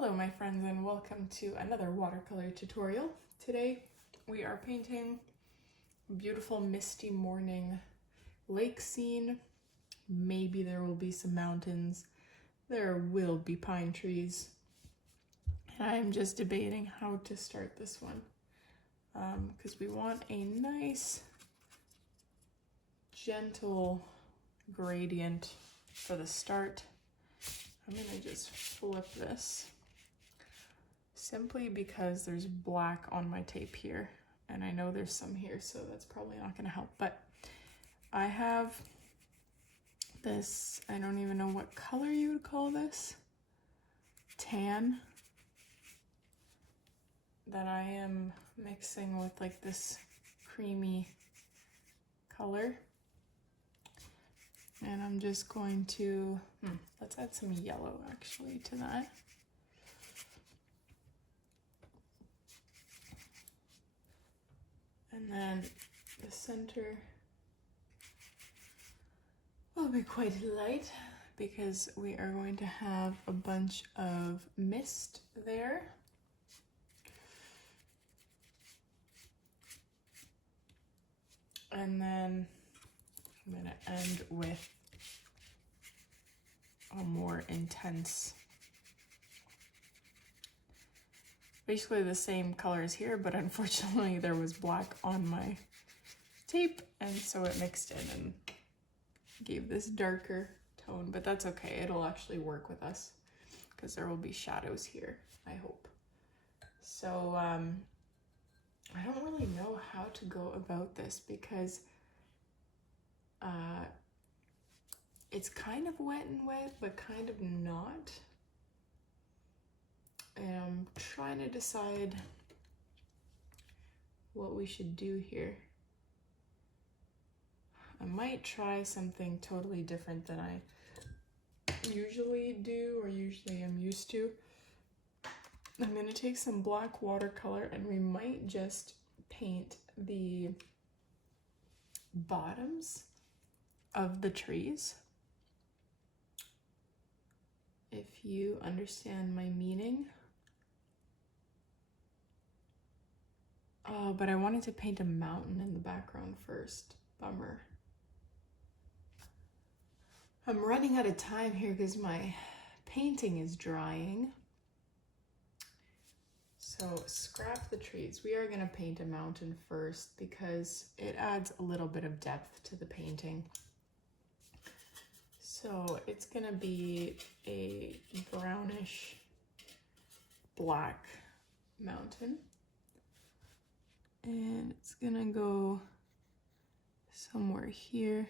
Hello my friends and welcome to another watercolor tutorial. Today we are painting a beautiful misty morning lake scene. Maybe there will be some mountains. There will be pine trees. And I'm just debating how to start this one because we want a nice gentle gradient for the start. I'm gonna just flip this simply because there's black on my tape here and I know there's some here, so that's probably not gonna help. But I have this, I don't even know what color you would call this, tan, that I am mixing with like this creamy color. And I'm just going to, let's add some yellow actually to that. And then the center will be quite light because we are going to have a bunch of mist there. And then I'm gonna end with a more intense, basically the same color as here, but unfortunately there was black on my tape and so it mixed in and gave this darker tone, but that's okay. It'll actually work with us because there will be shadows here, I hope. So I don't really know how to go about this because it's kind of wet and wet, but kind of not. And I'm trying to decide what we should do here. I might try something totally different than I usually do or usually am used to. I'm gonna take some black watercolor and we might just paint the bottoms of the trees. If you understand my meaning. Oh, but I wanted to paint a mountain in the background first. Bummer. I'm running out of time here because my painting is drying. So scrap the trees. We are going to paint a mountain first because it adds a little bit of depth to the painting. So it's going to be a brownish black mountain. And it's going to go somewhere here.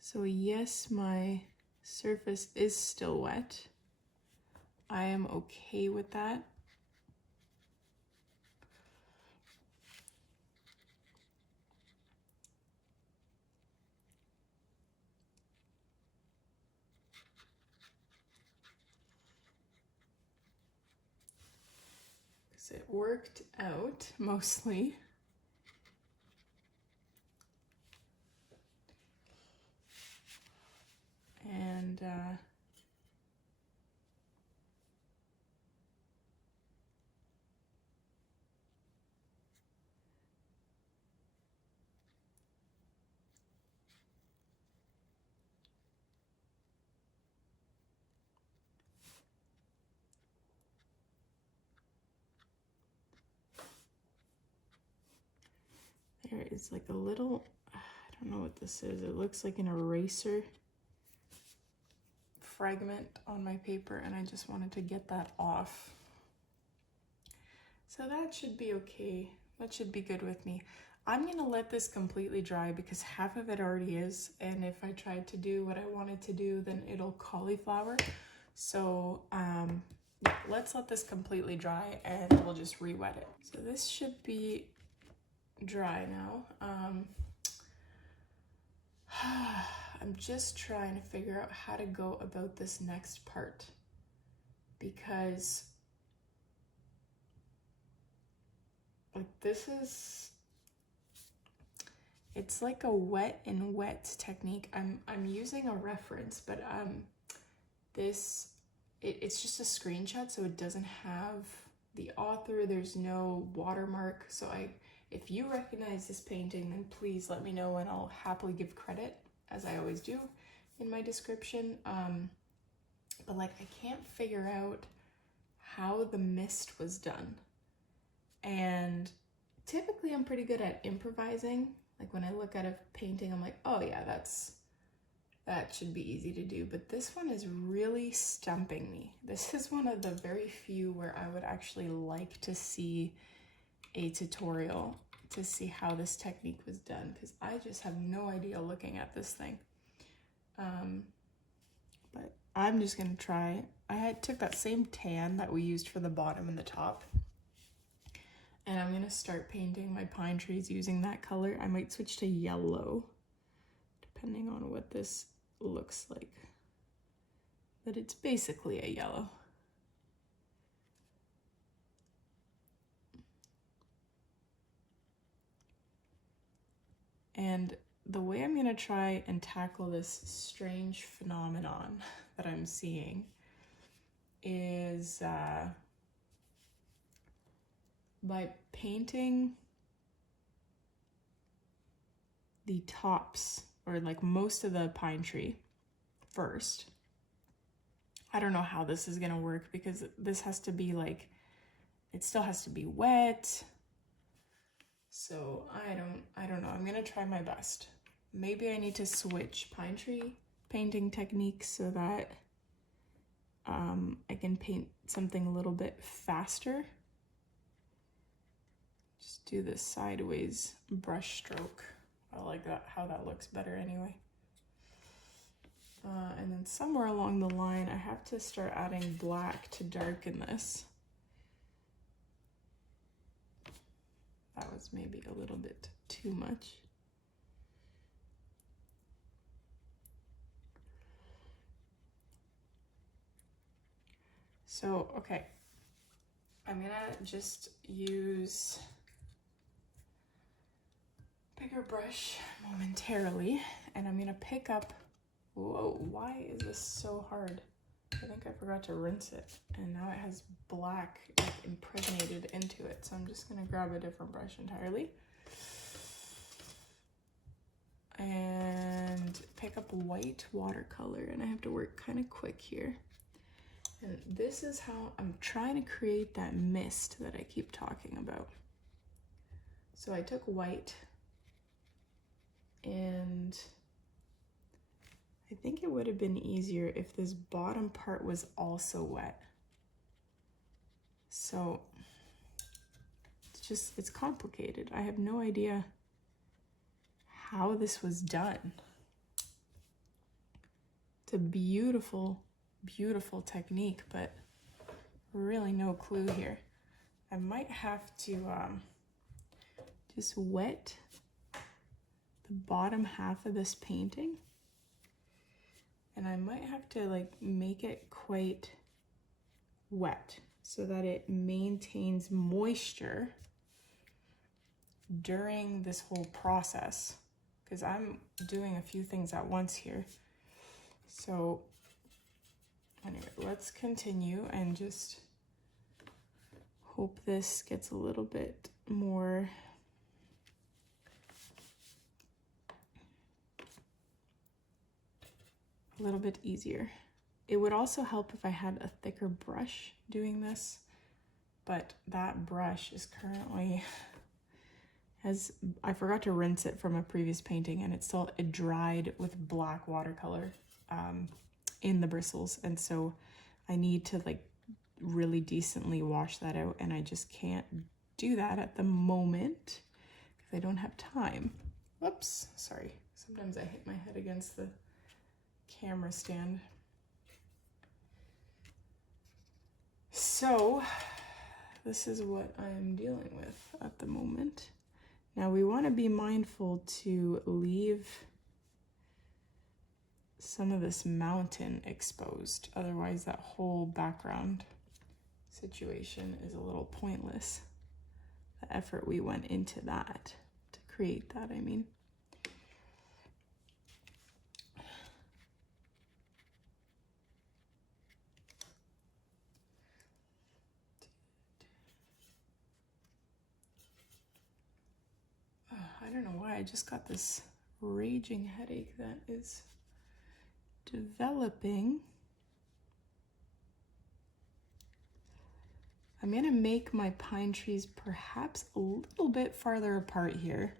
So yes, my surface is still wet. I am okay with that. Because it worked out mostly. And there is like a little, I don't know what this is. It looks like an eraser fragment on my paper and I just wanted to get that off. So that should be okay. That should be good with me. I'm gonna let this completely dry because half of it already is, and if I tried to do what I wanted to do, then it'll cauliflower. So yeah, let's let this completely dry and we'll just re-wet it. So this should be dry now. I'm just trying to figure out how to go about this next part because like this is, it's like a wet and wet technique. I'm using a reference, but this it's just a screenshot, so it doesn't have the author, there's no watermark. So if you recognize this painting, then please let me know and I'll happily give credit, as I always do in my description. But like, I can't figure out how the mist was done. And typically I'm pretty good at improvising. Like when I look at a painting, I'm like, oh yeah, that should be easy to do. But this one is really stumping me. This is one of the very few where I would actually like to see a tutorial to see how this technique was done, because I just have no idea looking at this thing. But I'm just gonna try. I took that same tan that we used for the bottom and the top, and I'm gonna start painting my pine trees using that color. I might switch to yellow, depending on what this looks like. But it's basically a yellow. And the way I'm gonna try and tackle this strange phenomenon that I'm seeing is by painting the tops, or like most of the pine tree first. I don't know how this is gonna work, because this has to be like, it still has to be wet. So I don't know. I'm gonna try my best. Maybe I need to switch pine tree painting techniques so that I can paint something a little bit faster. Just do this sideways brush stroke. I like that, how that looks better anyway. And then somewhere along the line, I have to start adding black to darken this. That was maybe a little bit too much. So, okay, I'm gonna just use a bigger brush momentarily, and I'm gonna pick up, whoa, why is this so hard? I think I forgot to rinse it, and now it has black like impregnated into it. So I'm just gonna grab a different brush entirely and pick up white watercolor, and I have to work kind of quick here. And this is how I'm trying to create that mist that I keep talking about. So I took white, and I think it would have been easier if this bottom part was also wet. So it's complicated. I have no idea how this was done. It's a beautiful, beautiful technique, but really no clue here. I might have to just wet the bottom half of this painting, and I might have to like make it quite wet so that it maintains moisture during this whole process, because I'm doing a few things at once here. So anyway, let's continue and just hope this gets a little bit more easier. It would also help if I had a thicker brush doing this, but that brush is currently I forgot to rinse it from a previous painting, and it dried with black watercolor in the bristles, and so I need to like really decently wash that out, and I just can't do that at the moment because I don't have time. Whoops, sorry. Sometimes I hit my head against the camera stand. So this is what I'm dealing with at the moment. Now we want to be mindful to leave some of this mountain exposed, otherwise that whole background situation is a little pointless. The effort we went into that, to create that, I mean. don't know why I just got this raging headache that is developing. I'm gonna make my pine trees perhaps a little bit farther apart here,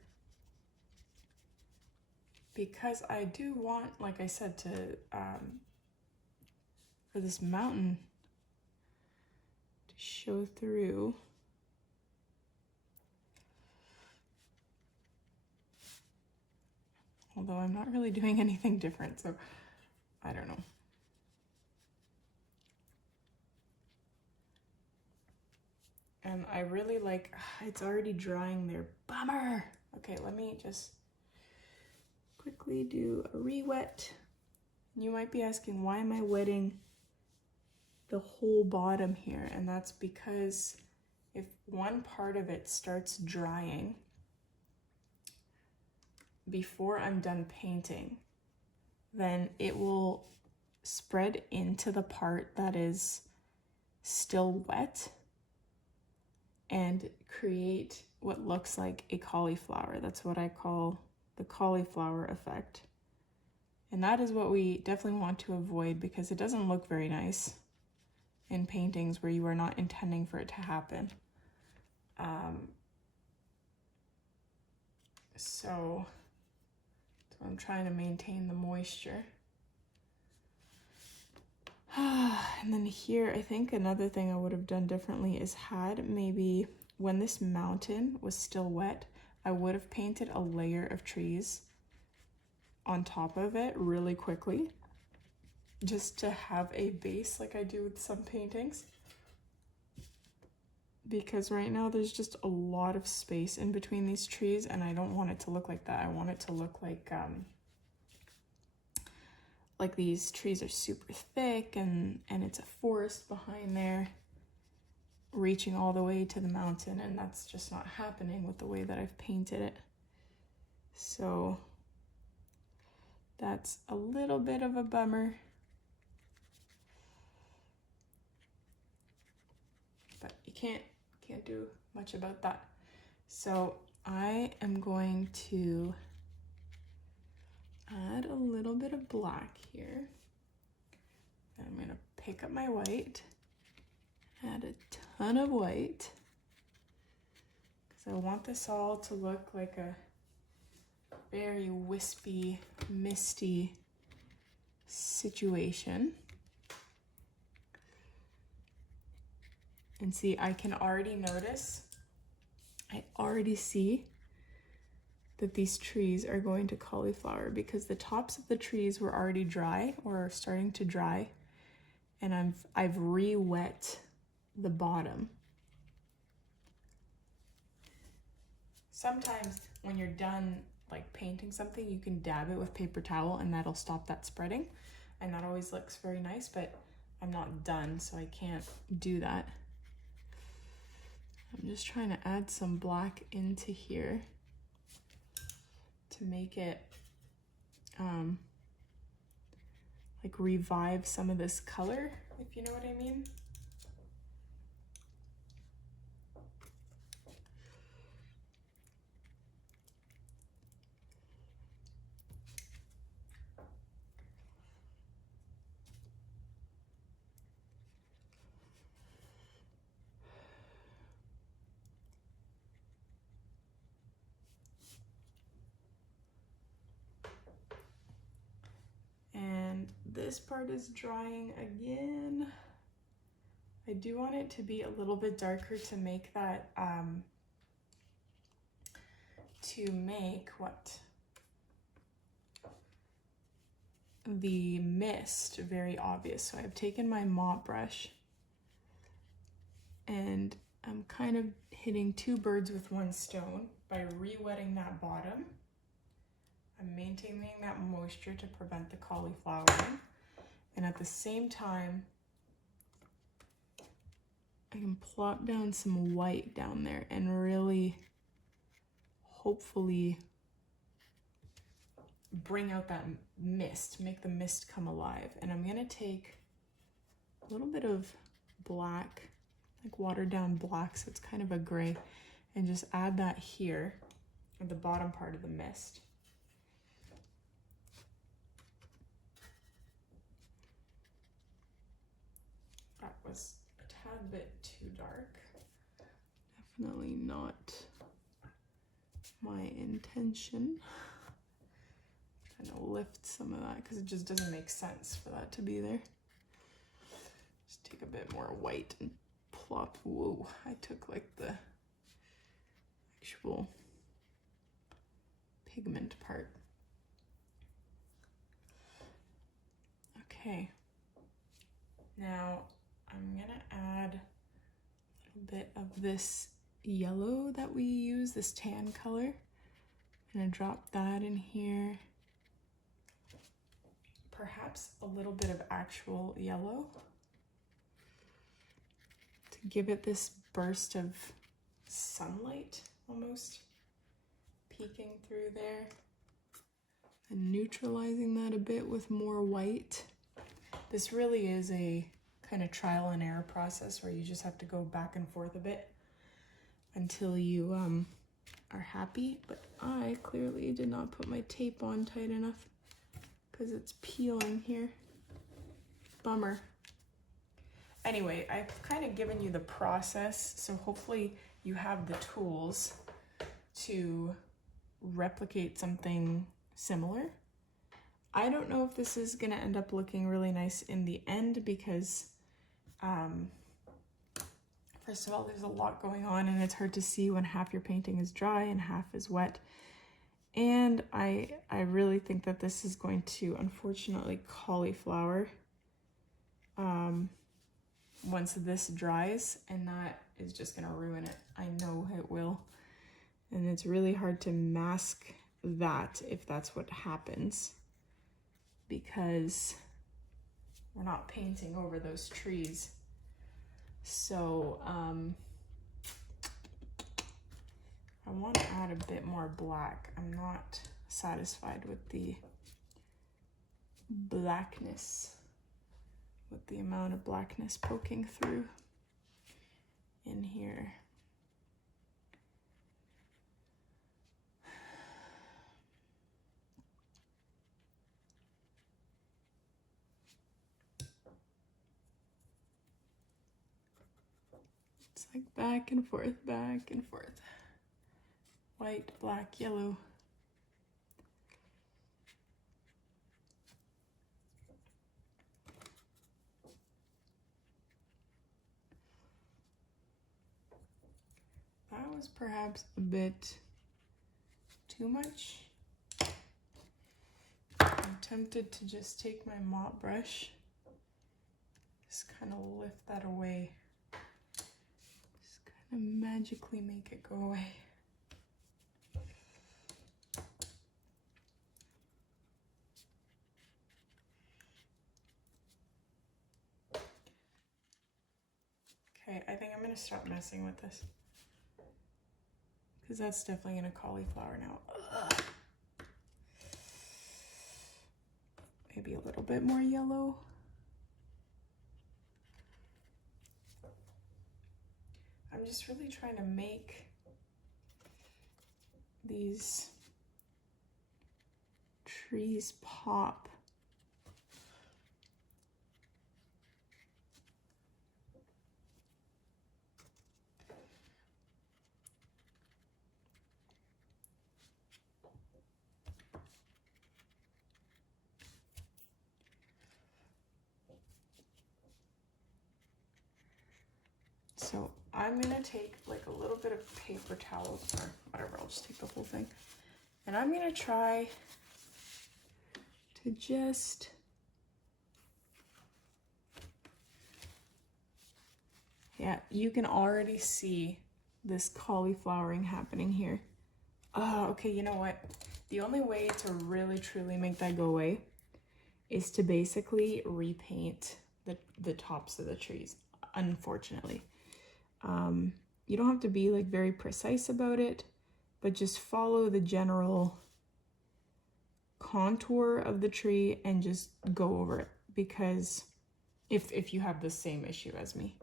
because I do want, like I said, to for this mountain to show through. Although I'm not really doing anything different, so I don't know. And I really like, it's already drying there. Bummer. Okay, let me just quickly do a re-wet. You might be asking, why am I wetting the whole bottom here? And that's because if one part of it starts drying before I'm done painting, then it will spread into the part that is still wet and create what looks like a cauliflower. That's what I call the cauliflower effect. And that is what we definitely want to avoid, because it doesn't look very nice in paintings where you are not intending for it to happen. So I'm trying to maintain the moisture. And then here, I think another thing I would have done differently is had maybe when this mountain was still wet, I would have painted a layer of trees on top of it really quickly, just to have a base like I do with some paintings. Because right now there's just a lot of space in between these trees, and I don't want it to look like that. I want it to look like these trees are super thick and it's a forest behind there reaching all the way to the mountain, and that's just not happening with the way that I've painted it. So that's a little bit of a bummer. But you can't do much about that. So I am going to add a little bit of black here. And I'm gonna pick up my white, add a ton of white, because I want this all to look like a very wispy, misty situation. And see, I can already notice, I already see that these trees are going to cauliflower, because the tops of the trees were already dry or are starting to dry, and I've re-wet the bottom. Sometimes when you're done like painting something, you can dab it with paper towel and that'll stop that spreading, and that always looks very nice, but I'm not done, so I can't do that. I'm just trying to add some black into here to make it like revive some of this color, if you know what I mean. And this part is drying again. I do want it to be a little bit darker to make that, the mist very obvious. So I've taken my mop brush and I'm kind of hitting two birds with one stone by re-wetting that bottom. I'm maintaining that moisture to prevent the cauliflowering, and at the same time I can plop down some white down there and really hopefully bring out that mist, make the mist come alive. And I'm gonna take a little bit of black, like watered down black, so it's kind of a gray, and just add that here the bottom part of the mist. That was a tad bit too dark. Definitely not my intention. I'm trying to lift some of that because it just doesn't make sense for that to be there. Just take a bit more white and plop. Whoa, I took like the actual pigment part. Okay, now I'm gonna add a little bit of this yellow that we use, this tan color. I'm gonna drop that in here. Perhaps a little bit of actual yellow to give it this burst of sunlight almost peeking through there, and neutralizing that a bit with more white. This really is a kind of trial and error process where you just have to go back and forth a bit until you are happy, but I clearly did not put my tape on tight enough because it's peeling here. Bummer. Anyway, I've kind of given you the process, so hopefully you have the tools to replicate something similar. I don't know if this is gonna end up looking really nice in the end because first of all, there's a lot going on and it's hard to see when half your painting is dry and half is wet. And I really think that this is going to unfortunately cauliflower once this dries, and that is just gonna ruin it. I know it will. And it's really hard to mask that if that's what happens, because we're not painting over those trees. So I want to add a bit more black. I'm not satisfied with the blackness, with the amount of blackness poking through in here. It's like back and forth, back and forth. White, black, yellow. That was perhaps a bit too much. I'm tempted to just take my mop brush, just kind of lift that away. Just kind of magically make it go away. Okay, I think I'm gonna stop messing with this, because that's definitely gonna cauliflower now. Ugh. Maybe a little bit more yellow. I'm just really trying to make these trees pop. So I'm gonna take like a little bit of paper towel or whatever, I'll just take the whole thing. And I'm gonna try to just you can already see this cauliflowering happening here. Oh, okay, you know what? The only way to really truly make that go away is to basically repaint the tops of the trees, unfortunately. You don't have to be like very precise about it, but just follow the general contour of the tree and just go over it, because if you have the same issue as me,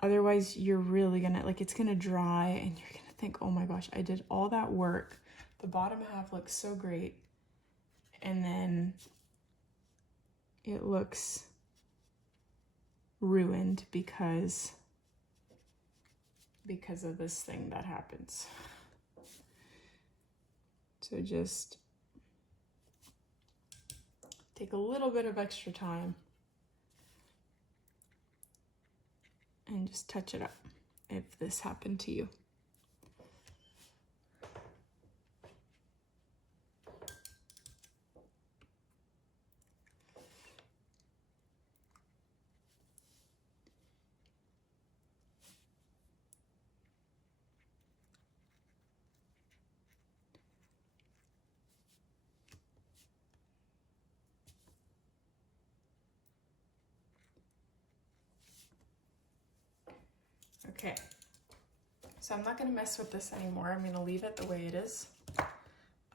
otherwise you're really gonna, like, it's gonna dry and you're gonna think, oh my gosh, I did all that work. The bottom half looks so great. And then it looks ruined because of this thing that happens. So just take a little bit of extra time and just touch it up if this happened to you. Okay, so I'm not going to mess with this anymore. I'm going to leave it the way it is.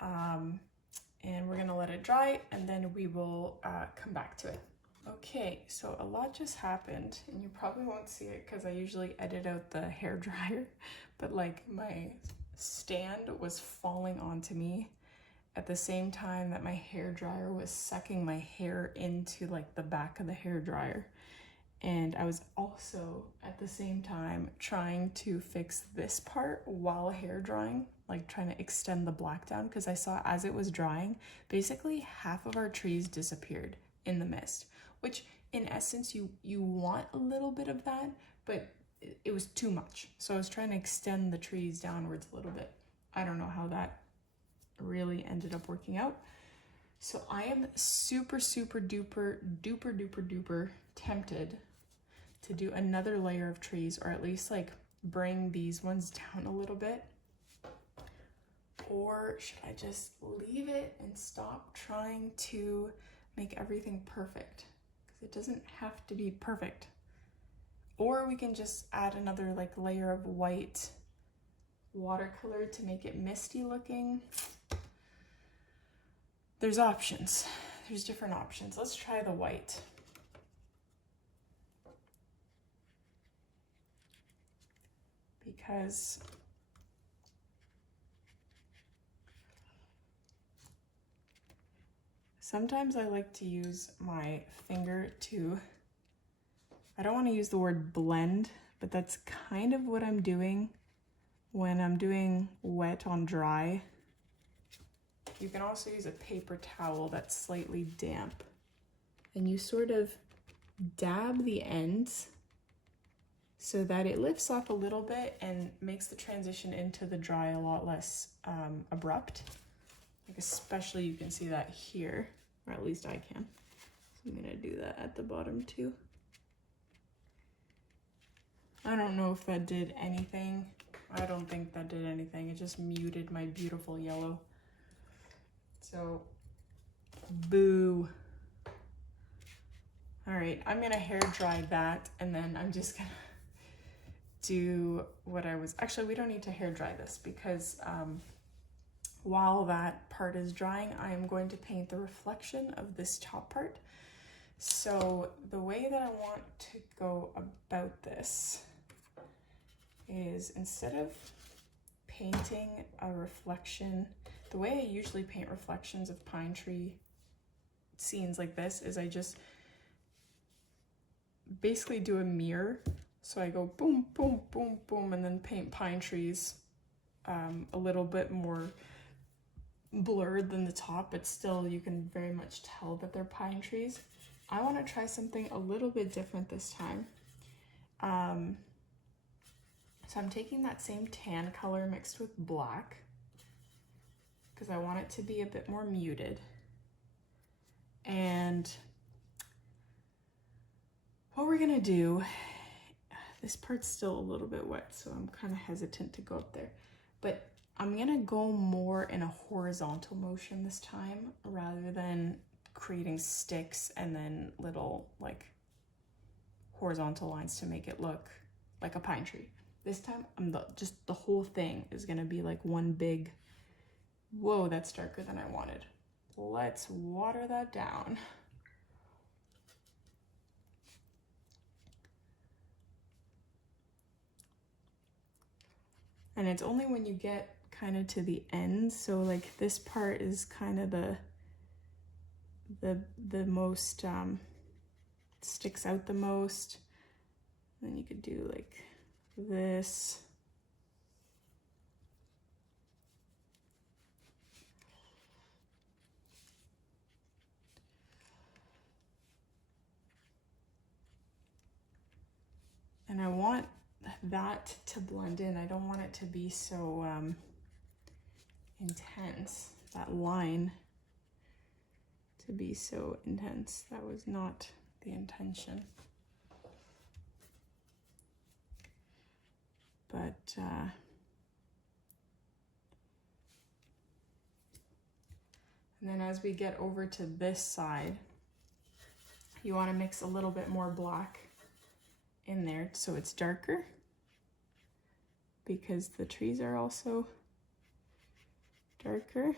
And we're going to let it dry, and then we will come back to it. Okay, so a lot just happened, and you probably won't see it because I usually edit out the hair dryer, but like my stand was falling onto me at the same time that my hair dryer was sucking my hair into like the back of the hair dryer. And I was also at the same time trying to fix this part while hair drying, like trying to extend the black down, because I saw as it was drying, basically half of our trees disappeared in the mist, which in essence you want a little bit of that, but it was too much. So I was trying to extend the trees downwards a little bit. I don't know how that really ended up working out. So I am super duper tempted to do another layer of trees, or at least like bring these ones down a little bit. Or should I just leave it and stop trying to make everything perfect? Because it doesn't have to be perfect. Or we can just add another like layer of white watercolor to make it misty looking. There's options. There's different options. Let's try the white. Because sometimes I like to use my finger to, I don't want to use the word blend, but that's kind of what I'm doing when I'm doing wet on dry. You can also use a paper towel that's slightly damp, and you sort of dab the ends so that it lifts off a little bit and makes the transition into the dry a lot less abrupt. Like especially you can see that here, or at least I can. So I'm gonna do that at the bottom too. I don't know if that did anything. I don't think that did anything. It just muted my beautiful yellow. So, boo. All right, I'm gonna hair dry that, and then I'm just gonna do what I was, actually we don't need to hair dry this because while that part is drying, I am going to paint the reflection of this top part. So the way that I want to go about this is, instead of painting a reflection, the way I usually paint reflections of pine tree scenes like this is I just basically do a mirror. So I go boom, boom, boom, boom, and then paint pine trees a little bit more blurred than the top, but still you can very much tell that they're pine trees. I want to try something a little bit different this time. So I'm taking that same tan color mixed with black because I want it to be a bit more muted. And what we're gonna do, this part's still a little bit wet, so I'm kind of hesitant to go up there, but I'm gonna go more in a horizontal motion this time rather than creating sticks and then little like horizontal lines to make it look like a pine tree. This time just the whole thing is gonna be like one big, whoa, that's darker than I wanted. Let's water that down. And it's only when you get kind of to the end, so like this part is kind of the most sticks out the most. Then you could do like this. And I want that to blend in. I don't want it to be so intense, that line to be so intense. That was not the intention. But and then as we get over to this side, you want to mix a little bit more black in there so it's darker, because the trees are also darker.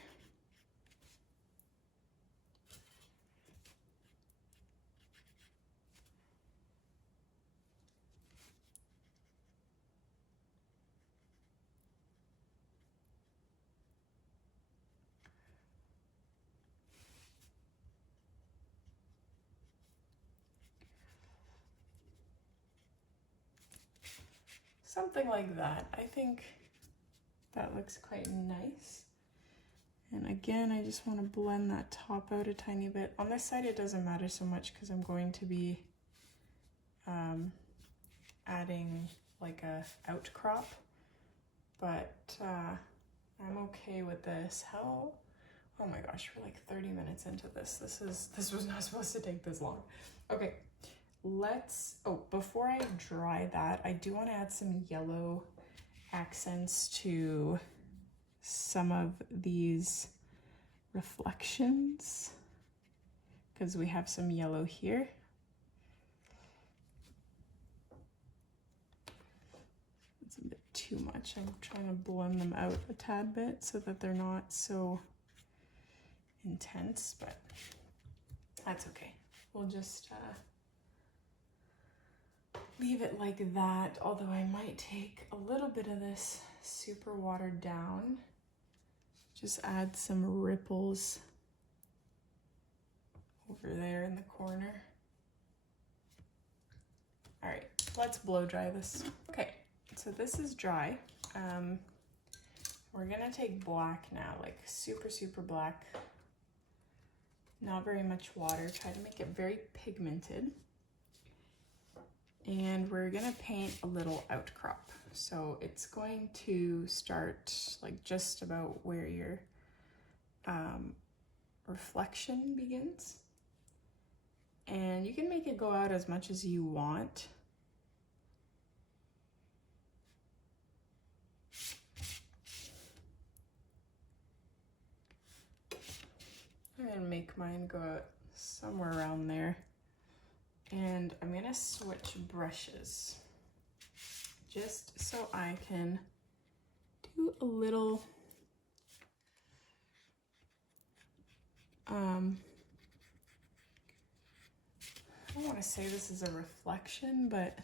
Something like that. I think that looks quite nice. And again, I just want to blend that top out a tiny bit. On this side, it doesn't matter so much because I'm going to be adding like a outcrop, but I'm okay with this. How? Oh my gosh, we're like 30 minutes into this. This was not supposed to take this long. Okay, let's, oh, before I dry that, I do want to add some yellow accents to some of these reflections, because we have some yellow here. It's a bit too much. I'm trying to blend them out a tad bit so that they're not so intense, but that's okay. We'll just leave it like that, although I might take a little bit of this super watered down, just add some ripples over there in the corner. All right, let's blow dry this. Okay, so this is dry. We're gonna take black now, like super, super black. Not very much water, try to make it very pigmented. And we're gonna paint a little outcrop. So it's going to start like just about where your reflection begins. And you can make it go out as much as you want. I'm gonna make mine go out somewhere around there. And I'm gonna switch brushes just so I can do a little I don't want to say this is a reflection, but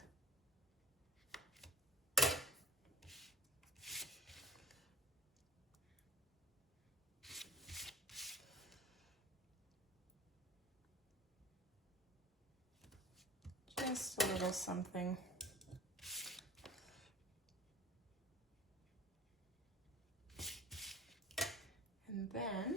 just a little something. And then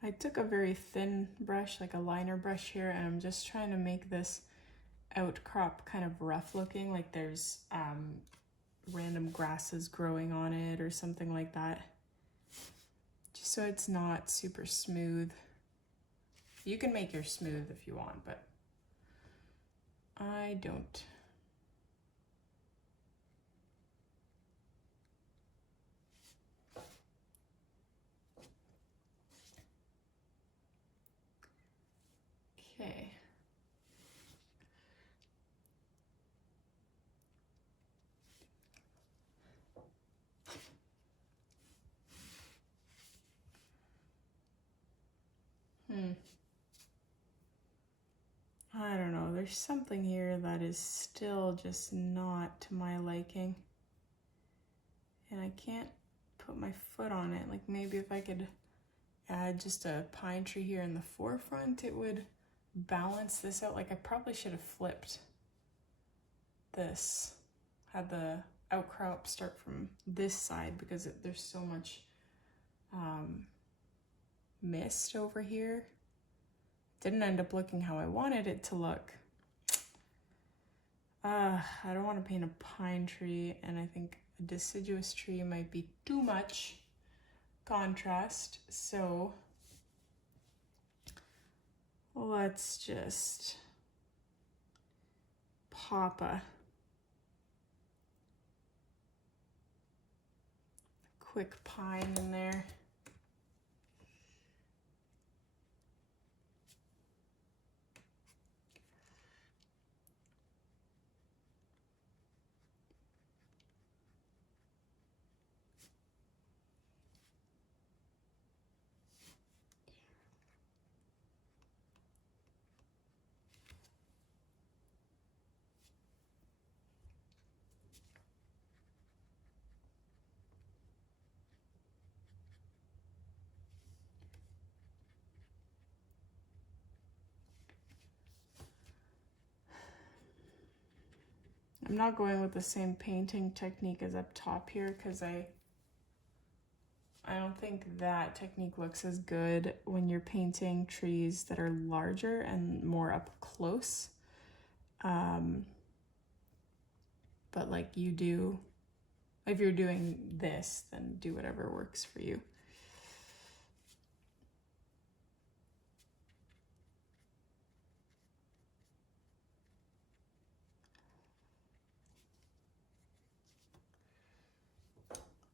I took a very thin brush, like a liner brush here, and I'm just trying to make this outcrop kind of rough looking, like there's random grasses growing on it or something like that, just so it's not super smooth. You can make yours smooth if you want, but I don't. Okay. I don't know, there's something here that is still just not to my liking. And I can't put my foot on it. Like maybe if I could add just a pine tree here in the forefront, it would balance this out. Like I probably should have flipped this, had the outcrop start from this side because there's so much mist over here. Didn't end up looking how I wanted it to look. I don't want to paint a pine tree, and I think a deciduous tree might be too much contrast, so let's just pop a quick pine in there. I'm not going with the same painting technique as up top here because I don't think that technique looks as good when you're painting trees that are larger and more up close. But like you do, if you're doing this, then do whatever works for you.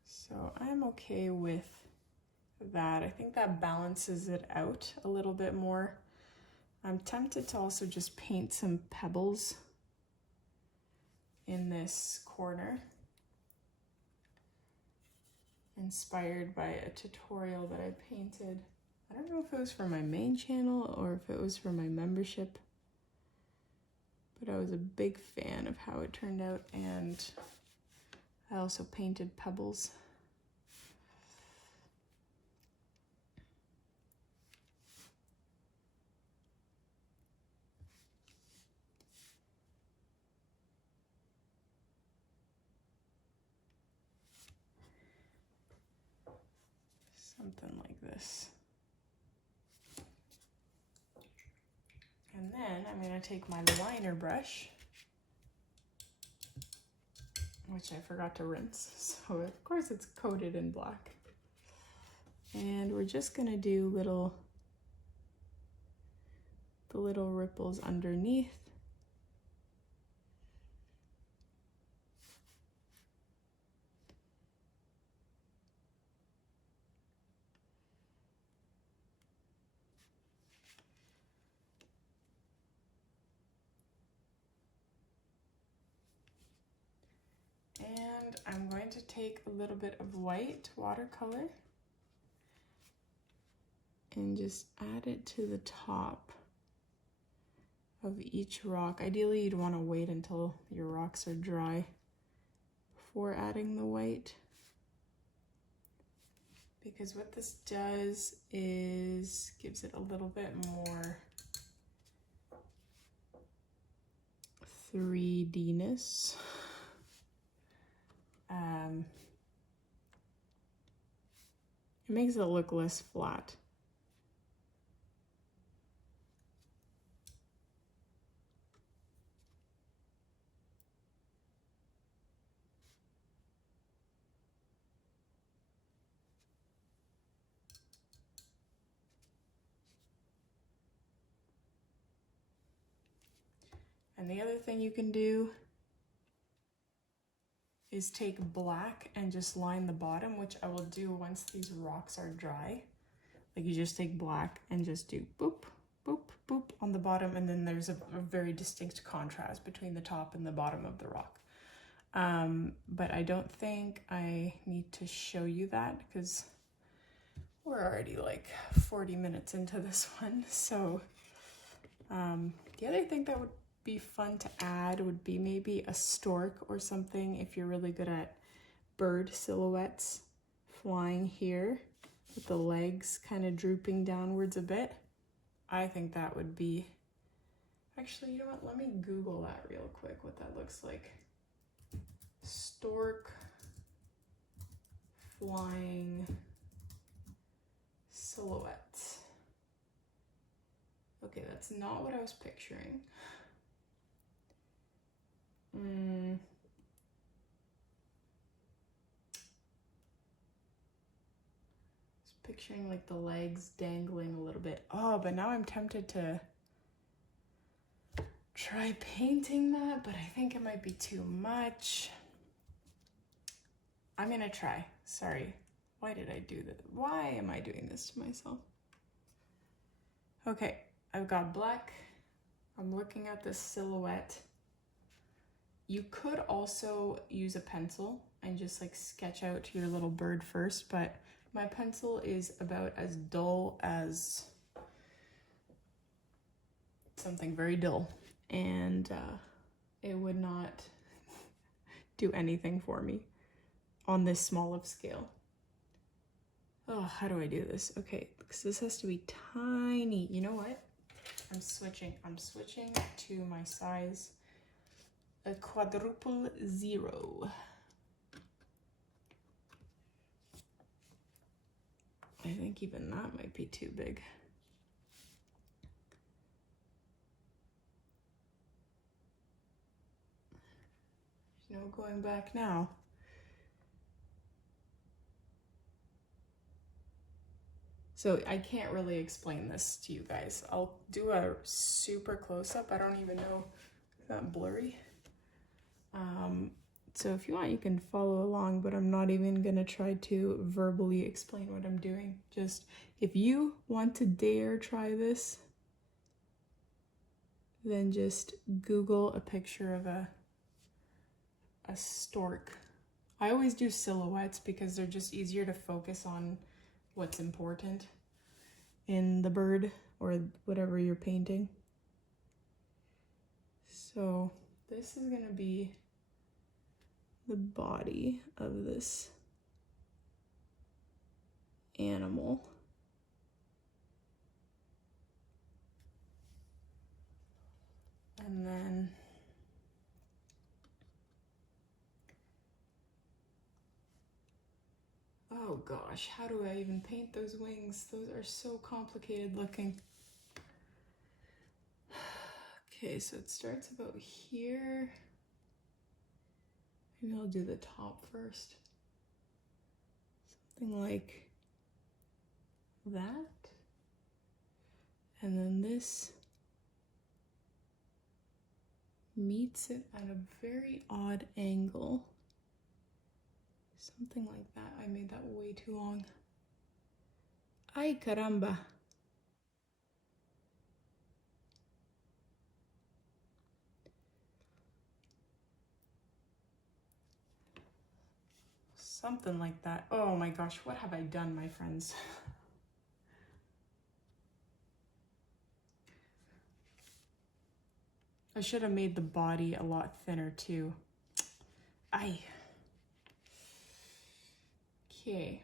So I'm okay with that. I think that balances it out a little bit more. I'm tempted to also just paint some pebbles in this corner, inspired by a tutorial that I painted. I don't know if it was for my main channel or if it was for my membership, but I was a big fan of how it turned out, and I also painted pebbles. Something like this. And then I'm going to take my liner brush, which I forgot to rinse, so of course it's coated in black. And we're just going to do the little ripples underneath. And I'm going to take a little bit of white watercolor and just add it to the top of each rock. Ideally, you'd want to wait until your rocks are dry before adding the white, because what this does is gives it a little bit more 3D-ness. It makes it look less flat. And the other thing you can do is take black and just line the bottom, which I will do once these rocks are dry. Like you just take black and just do boop, boop, boop on the bottom, and then there's a very distinct contrast between the top and the bottom of the rock. But I don't think I need to show you that because we're already like 40 minutes into this one. So the other thing that would be fun to add would be maybe a stork or something if you're really good at bird silhouettes flying here with the legs kind of drooping downwards a bit. I think that would be, actually, you know what, let me Google that real quick, what that looks like. Stork flying silhouettes. Okay, that's not what I was picturing. Picturing like the legs dangling a little bit. Oh, but now I'm tempted to try painting that, but I think it might be too much. I'm gonna try. Sorry. Why did I do that? Why am I doing this to myself? Okay, I've got black. I'm looking at this silhouette. You could also use a pencil and just like sketch out your little bird first, but my pencil is about as dull as something very dull, and it would not do anything for me on this small of scale. Oh, how do I do this? Okay, because this has to be tiny. You know what? I'm switching to my size, a quadruple 0. I think even that might be too big. There's no going back now. So I can't really explain this to you guys. I'll do a super close-up. I don't even know if that's blurry. So if you want, you can follow along, but I'm not even gonna try to verbally explain what I'm doing. Just, if you want to dare try this, then just Google a picture of a stork. I always do silhouettes because they're just easier to focus on what's important in the bird or whatever you're painting. So this is gonna be the body of this animal. And then oh gosh, how do I even paint those wings? Those are so complicated looking. Okay, so it starts about here. Maybe I'll do the top first. Something like that. And then this meets it at a very odd angle. Something like that. I made that way too long. Ay caramba. Something like that. Oh my gosh, what have I done, my friends? I should have made the body a lot thinner too. Aye. Okay.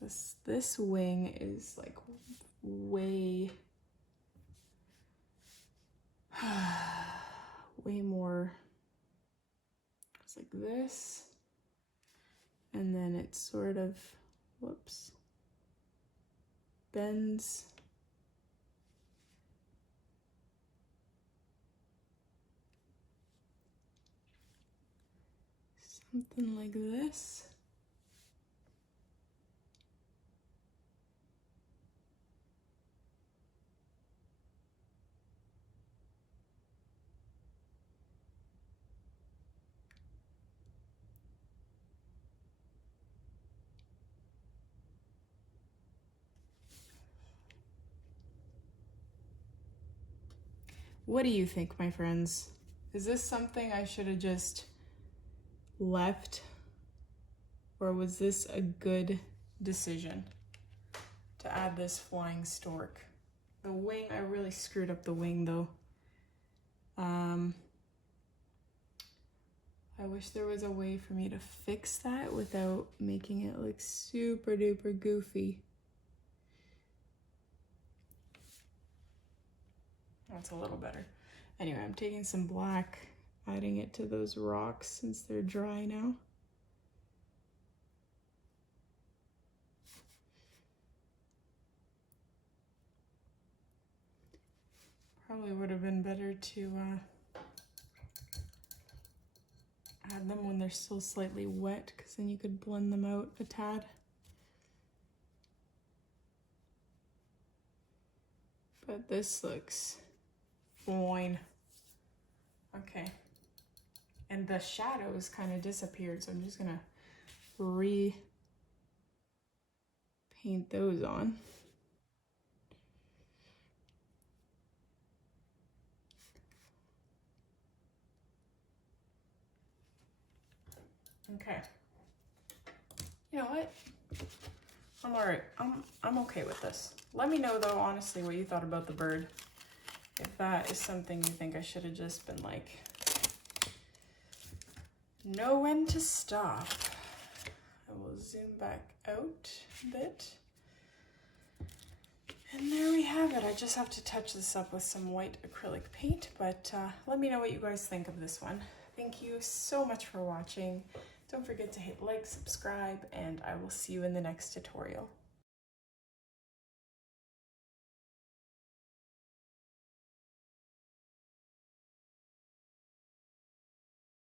This wing is like way way more. It's like this. And then it sort of, whoops, bends. Something like this. What do you think, my friends? Is this something I should have just left? Or was this a good decision to add this flying stork? The wing, I really screwed up the wing though. I wish there was a way for me to fix that without making it look super duper goofy. That's a little better. Anyway, I'm taking some black, adding it to those rocks since they're dry now. Probably would have been better to add them when they're still slightly wet, because then you could blend them out a tad. But this looks fine. Okay. And the shadows kind of disappeared, so I'm just gonna repaint those on. Okay. You know what? I'm alright. I'm okay with this. Let me know though, honestly, what you thought about the bird. If that is something you think I should have just been like, know when to stop. I will zoom back out a bit. And there we have it. I just have to touch this up with some white acrylic paint, but let me know what you guys think of this one. Thank you so much for watching. Don't forget to hit like, subscribe, and I will see you in the next tutorial.